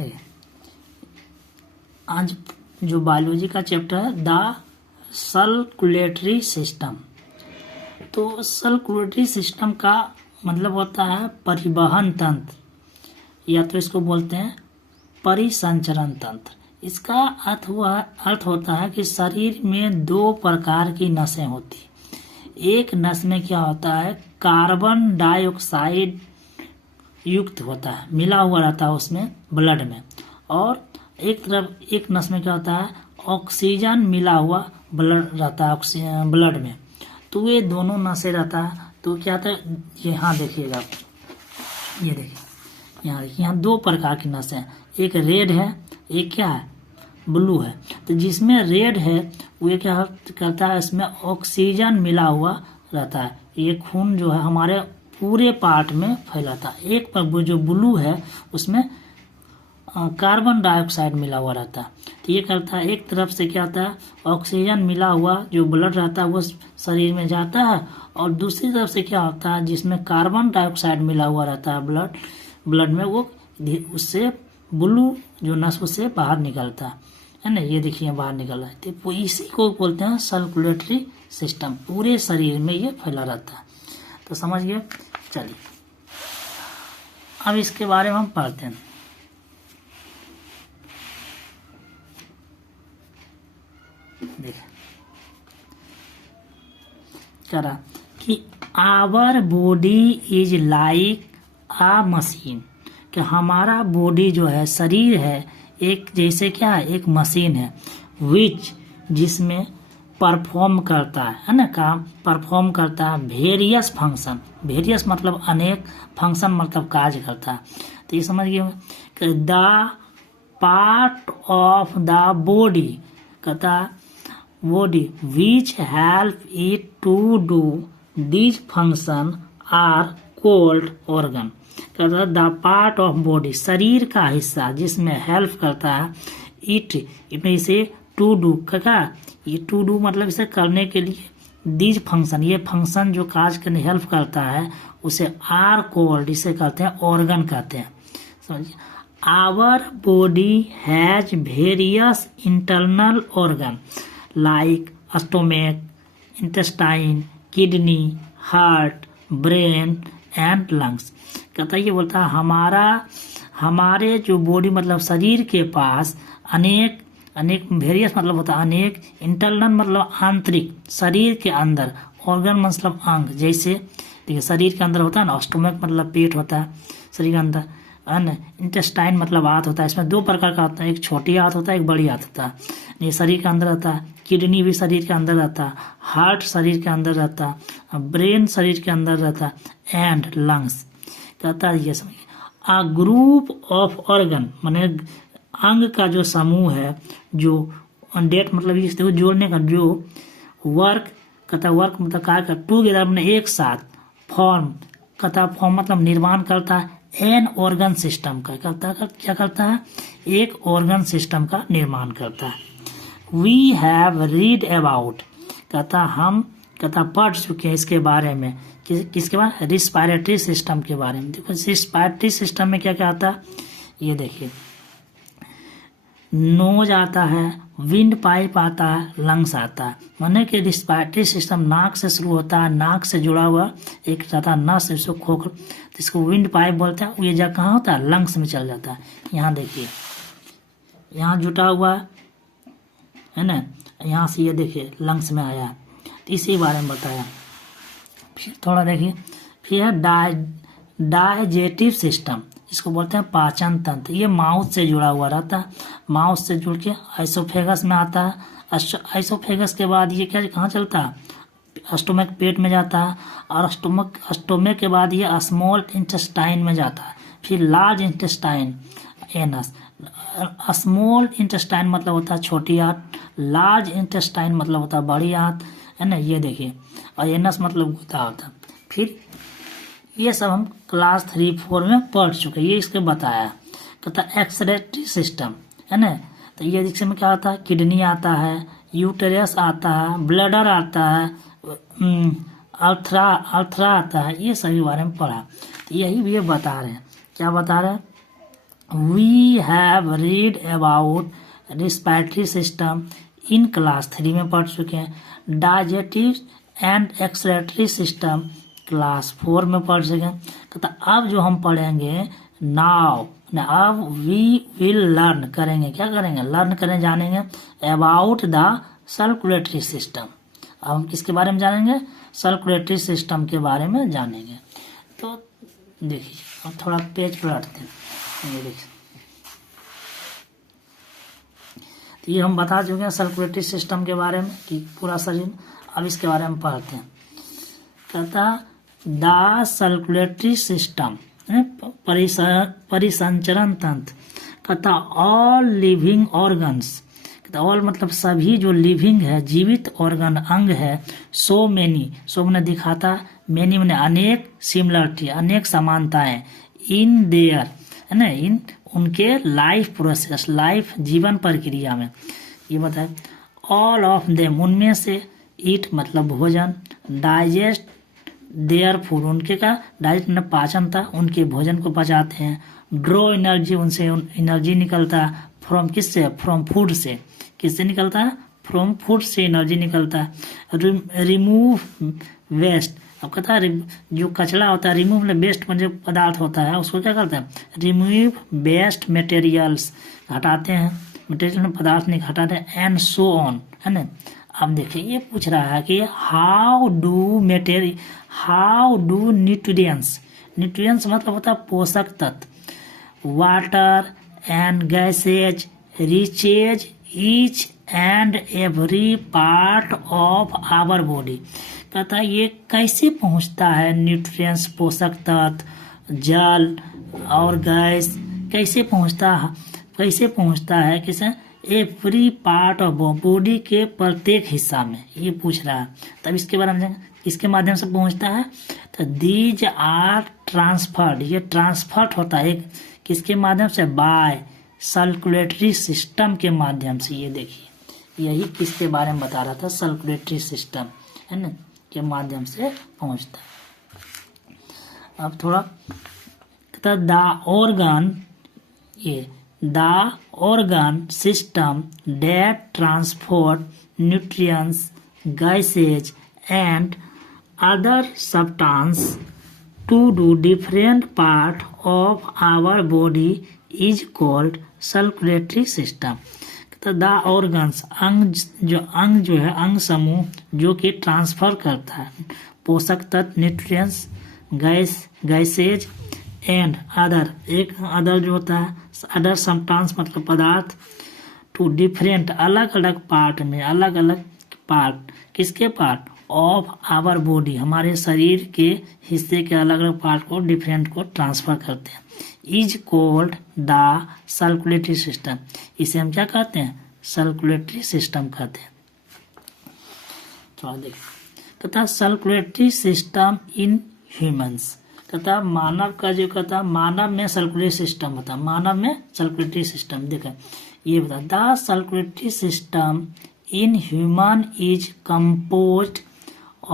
देखिए आज जो बायोलॉजी का चैप्टर है द सर्कुलेटरी सिस्टम। तो सर्कुलेटरी सिस्टम का मतलब होता है परिवहन तंत्र, या तो इसको बोलते हैं परिसंचरण तंत्र। इसका अर्थ होता है कि शरीर में दो प्रकार की नसें होती। एक नस में क्या होता है, कार्बन डाइऑक्साइड युक्त होता है, मिला हुआ रहता है उसमें ब्लड में, और एक नस में क्या होता है, ऑक्सीजन मिला हुआ ब्लड रहता है ऑक्सीजन ब्लड में। तो ये दोनों नसें रहता है। तो क्या होता है, यहाँ देखिएगा, ये देखिए यहाँ देखिए, यहाँ दो प्रकार की नसें हैं, एक रेड है, एक क्या है, ब्लू है। तो जिसमें रेड है वो क्या करता है, इसमें ऑक्सीजन मिला हुआ रहता है। ये खून जो है हमारे पूरे पार्ट में फैलाता है। एक पर जो ब्लू है उसमें कार्बन डाइऑक्साइड मिला हुआ रहता है। तो ये करता है, एक तरफ से क्या होता है, ऑक्सीजन मिला हुआ जो ब्लड रहता है वो शरीर में जाता है, और दूसरी तरफ से क्या होता है, जिसमें कार्बन डाइऑक्साइड मिला हुआ रहता है ब्लड में, वो उससे ब्लू जो नस उससे बाहर निकलता है ना। ये देखिए बाहर निकल रहा है। तो इसी को बोलते हैं सर्कुलेटरी सिस्टम। पूरे शरीर में ये फैला रहता है। तो समझ गए। चलिए अब इसके बारे में हम पढ़ते हैं। देखिए कह रहा कि our body is like a machine, कि हमारा बॉडी जो है, शरीर है, एक जैसे क्या है, एक मशीन है, विच जिसमें परफॉर्म करता है ना, काम परफॉर्म करता है वेरियस फंक्शन। वेरियस मतलब अनेक, फंक्शन मतलब कार्य करता है। तो ये समझ गए कि the part of the body, कहता body which help it to do this function are called organ. कहता द पार्ट ऑफ बॉडी, शरीर का हिस्सा जिसमें हेल्प करता है, इट में इसे टू डू, क्या ये टू डू मतलब इसे करने के लिए, दिस फंक्शन, ये फंक्शन जो कार्य करने हेल्प करता है उसे आर कॉल्ड, इसे कहते हैं ऑर्गन कहते हैं। समझिए, our body has various internal organ like stomach, intestine, kidney, heart, brain and lungs. कहता है, ये बोलता है हमारे जो बॉडी मतलब शरीर के पास अनेक वेरियस मतलब होता है अनेक, इंटरनल मतलब आंतरिक, शरीर के अंदर, ऑर्गन मतलब अंग। जैसे देखिए शरीर के अंदर होता है ना, स्टोमक मतलब पेट होता है शरीर के अंदर, है इंटेस्टाइन मतलब आंत होता है। इसमें दो प्रकार का होता है, एक छोटी आंत होता है, एक बड़ी आंत होता है। ये शरीर के अंदर रहता है। किडनी भी शरीर के अंदर रहता है, हार्ट शरीर के अंदर रहता है, ब्रेन शरीर के अंदर रहता है, एंड लंग्स। कहता है ये समझिए, अ ग्रुप ऑफ ऑर्गन माने अंग का जो समूह है, जो डेट मतलब इसको जोड़ने का जो वर्क, कहता वर्क मतलब कार्य का, टूगेदर अपने एक साथ, फॉर्म कहता फॉर्म मतलब निर्माण करता है, एन ऑर्गन सिस्टम का क्या करता है, एक ऑर्गन सिस्टम का निर्माण करता है। वी हैव रीड अबाउट, कहता पढ़ चुके हैं इसके बारे में, किसके बारे में, रिस्पायरेटरी सिस्टम के बारे में। देखो रिस्पायरेटरी सिस्टम में क्या क्या आता है, ये देखिए नोज आता है, विंड पाइप आता है, लंग्स आता है। माने कि रिस्पायरेटरी सिस्टम नाक से शुरू होता है, नाक से जुड़ा हुआ एक रहता है नस, इसको खोखल, इसको विंड पाइप बोलते हैं। ये जगह कहाँ होता है, लंग्स में चल जाता है। यहाँ देखिए यहाँ जुटा हुआ है ना, यहाँ से ये देखिए लंग्स में आया। तो इसी बारे में बताया। फिर थोड़ा देखिए, फिर है डाइजेस्टिव सिस्टम, इसको बोलते हैं पाचन तंत्र। ये माउथ से जुड़ा हुआ रहता है, माउथ से जुड़ के आइसोफेगस में आता है। आइसोफेगस के बाद ये क्या कहाँ चलता है, स्टोमक पेट में जाता है, और स्टोमक के बाद ये स्मॉल इंटेस्टाइन में जाता है, फिर large intestine, anus. Small intestine मतलब होता है छोटी आंत, लार्ज इंटेस्टाइन मतलब होता है बड़ी आंत, है ना। ये देखिए, और एनस मतलब गुदा होता है। फिर ये सब हम क्लास 3-4 में पढ़ चुके, ये इसके बताया। कहता एक्सक्रीटरी सिस्टम, है ना। तो ये इसमें क्या आता है, किडनी आता है, यूटेरस आता है, ब्लैडर आता है, अल्थ्रा आता है। ये सभी बारे में पढ़ा। तो यही भी ये बता रहे हैं, क्या बता रहे हैं, we have read about respiratory system in class 3 में पढ़ चुके हैं। Digestive and excretory system class 4 में पढ़ चुके हैं। तो अब जो हम पढ़ेंगे नाउ, अब वी विल लर्न करेंगे, क्या करेंगे, लर्न करें, जानेंगे अबाउट द सर्कुलेटरी सिस्टम। अब हम किसके बारे में जानेंगे, सर्कुलेटरी सिस्टम के बारे में जानेंगे। तो देखिए अब थोड़ा पेज पलटते हैं, ये देखिए, तो ये हम बता चुके हैं सर्कुलेटरी सिस्टम के बारे में कि पूरा शरीर। अब इसके बारे में पढ़ते हैं। कहता द सर्कुलेटरी सिस्टम परिसंचरण तंत्र, कहता ऑल लिविंग ऑर्गन्स, कहता ऑल मतलब सभी जो लिविंग है, जीवित ऑर्गन अंग है, सो मेनी, सो मैंने दिखाता, मेनी मैंने अनेक, सिमिलरिटी अनेक समानताएं, इन देयर है ना, इन उनके लाइफ प्रोसेस, लाइफ जीवन प्रक्रिया में, ये बताए ऑल ऑफ देम उनमें से, ईट मतलब भोजन, डाइजेस्ट देयर फूड उनके का डाइजेस्ट में पाचन था, उनके भोजन को पचाते हैं, ड्रॉ एनर्जी उनसे एनर्जी निकलता, फ्रॉम किससे, फ्रॉम फूड से, किससे निकलता है, फ्रॉम फूड से एनर्जी निकलता है, रिमूव वेस्ट, अब कहता है जो कचरा होता है, रिमूव मतलब वेस्ट में जो पदार्थ होता है उसको क्या करते हैं, रिमूव वेस्ट मटेरियल्स, हटाते हैं, मटेरियल में पदार्थ नहीं हटाते हैं, एंड सो ऑन, है ना। अब देखिए ये पूछ रहा है कि हाउ डू न्यूट्रिएंट्स, न्यूट्रिएंट्स मतलब होता है पोषक तत्व, water and gases reaches each and every part of our body, कहता है ये कैसे पहुंचता है, न्यूट्रिएंट्स पोषक तत्व, जल और गैस कैसे पहुंचता है किसे, एवरी पार्ट ऑफ बॉडी के प्रत्येक हिस्सा में, ये पूछ रहा है। तब इसके बारे में किसके माध्यम से पहुंचता है, तो दीज आर ट्रांसफर्ड, ये ट्रांसफर्ड होता है किसके माध्यम से, बाय सर्कुलेटरी सिस्टम के माध्यम से। ये देखिए यही किसके बारे में बता रहा था, सर्कुलेटरी सिस्टम है ना के माध्यम से पहुंचता है। अब थोड़ा the organ system that transport nutrients gases and other substance to do different part of our body is called circulatory system। तो द ऑर्गन्स अंग जो है अंग समूह जो कि ट्रांसफर करता है पोषक तत्व, न्यूट्रिएंट्स, गैसेज एंड अदर, एक अदर जो होता है अदर सब्सटेंस मतलब पदार्थ, टू डिफरेंट अलग अलग पार्ट में, अलग अलग पार्ट, किसके पार्ट, ऑफ आवर बॉडी हमारे शरीर के हिस्से के अलग अलग पार्ट को डिफरेंट को ट्रांसफर करते हैं, is called the circulatory system. इसे हम क्या कहते हैं, सर्कुलेटरी सिस्टम कहते हैं। तो देखिए तथा सर्कुलेटरी सिस्टम इन ह्यूमंस, तथा मानव का जो कहता मानव में सर्कुलेटरी सिस्टम होता है, मानव में सर्कुलेटरी सिस्टम देखा ये बता, the circulatory system in human is composed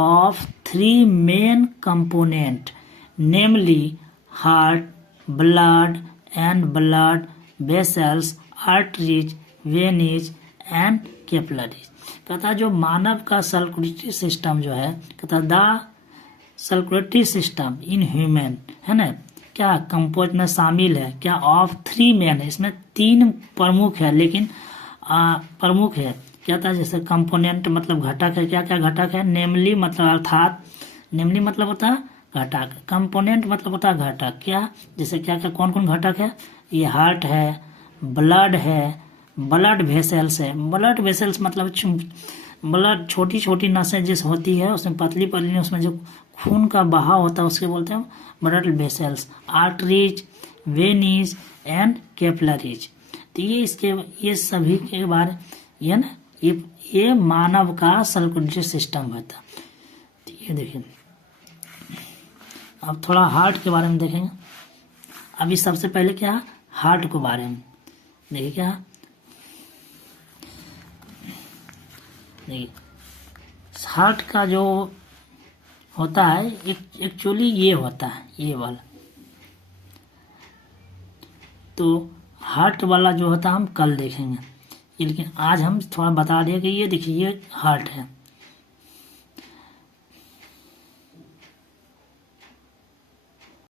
of three main component, namely heart, blood and blood vessels, arteries, veins and capillaries। कहता जो मानव का सर्कुलेटरी सिस्टम जो है, कहता the circulatory system in human है ना, क्या कंपोज में शामिल है, क्या ऑफ थ्री मेन है, इसमें तीन प्रमुख है, लेकिन प्रमुख है क्या था, जैसे कंपोनेंट मतलब घटक है, क्या क्या घटक है, नेमली मतलब अर्थात, नेमली मतलब होता है घटक, कंपोनेंट मतलब होता है घटक, क्या जैसे क्या क्या कौन कौन घटक है, ये हार्ट है, ब्लड है, ब्लड वेसल्स है, ब्लड वेसल्स मतलब ब्लड छोटी छोटी नसें जिस होती है उसमें पतली पतली उसमें जो खून का बहाव होता है उसके बोलते हैं blood vessels, arteries, veins and capillaries. तो ये इसके ये सभी के बारे ये ना ये मानव का सर्कुलेटरी सिस्टम होता है। ये देखिए अब थोड़ा हार्ट के बारे में देखेंगे। अभी सबसे पहले क्या हार्ट के बारे में देखिए, क्या देखिए हार्ट का जो होता है एक्चुअली ये होता है, ये वाला तो हार्ट वाला जो होता है हम कल देखेंगे, ये लेकिन आज हम थोड़ा बता दें कि ये देखिए ये हार्ट है,